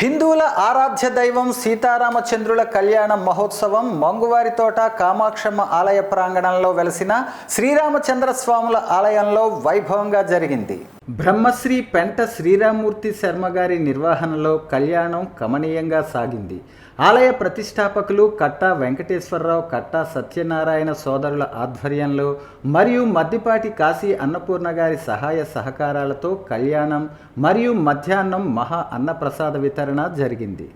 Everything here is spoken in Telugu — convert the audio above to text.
హిందువుల ఆరాధ్య దైవం సీతారామచంద్రుల కళ్యాణ మహోత్సవం మంగువారితోట కామాక్షమ్మ ఆలయ ప్రాంగణంలో వెలసిన శ్రీరామచంద్ర స్వాముల ఆలయంలో వైభవంగా జరిగింది. బ్రహ్మశ్రీ పెంట శ్రీరామూర్తి శర్మ గారి నిర్వహణలో కళ్యాణం కమనీయంగా సాగింది. ఆలయ ప్రతిష్టాపకులు కట్టా వెంకటేశ్వరరావు, కట్టా సత్యనారాయణ సోదరుల ఆధ్వర్యంలో మరియు మద్దిపాటి కాశీ అన్నపూర్ణ గారి సహాయ సహకారాలతో కళ్యాణం మరియు మధ్యాహ్నం మహా అన్నప్రసాద వితరణ జరిగింది.